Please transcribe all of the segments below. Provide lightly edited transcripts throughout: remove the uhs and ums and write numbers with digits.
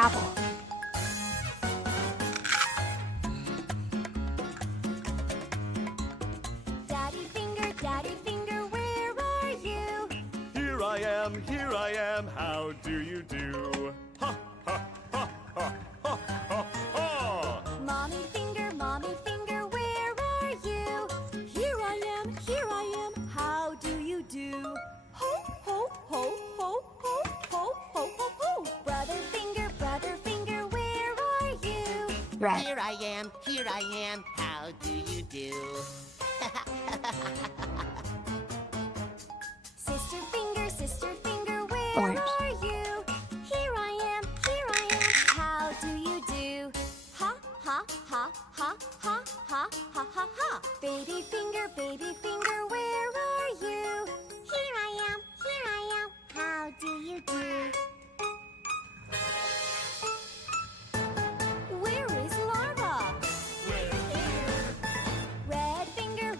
Apple. Daddy finger, where are you? Here I am, how do you do? Ha, ha, ha, ha, ha, ha, ha! Mommy finger, where are you? Here I am, how do you do? Ho, ho, ho, ho, ho, ho, ho, ho, ho. Brother finger, where are you? Red. Here I am, how do you do? Sister finger, where Orange. are you? Here I am, how do you do? Ha, ha, ha, ha, ha, ha, ha, ha, ha. Baby finger, where are you? Here I am, how do you do? Where is Larva? Red finger,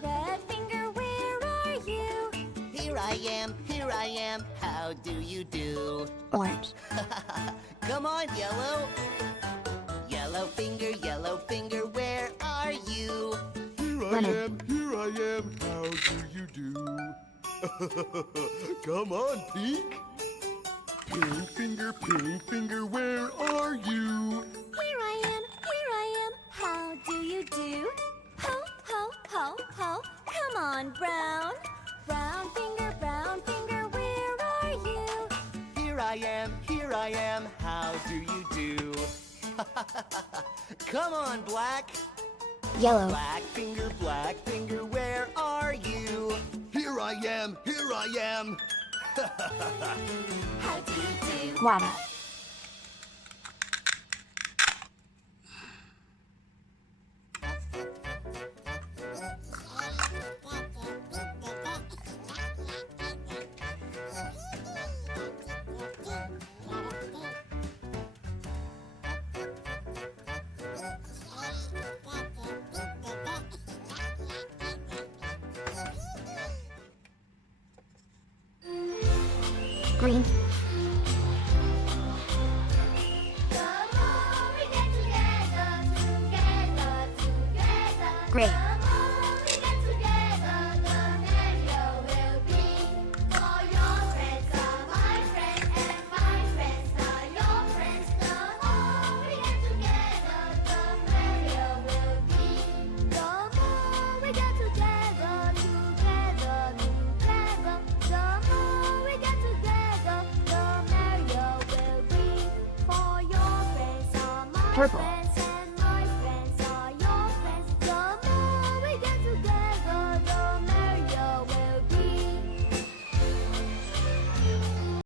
where are you? Here I am, how do you do? Orange. Come on, Yellow. Yellow finger, where are you? Lemon. Here I am, how do you do? Come on, Pink. Pink finger, where are you? Here I am, how do you do? Ho, ho, ho, ho, come on, Brown. Brown finger, where are you? Here I am, how do you do? Come on, Black. Yellow. Black finger, where are you? Here I am. How do you do? Guava. Green. Gray. Purple.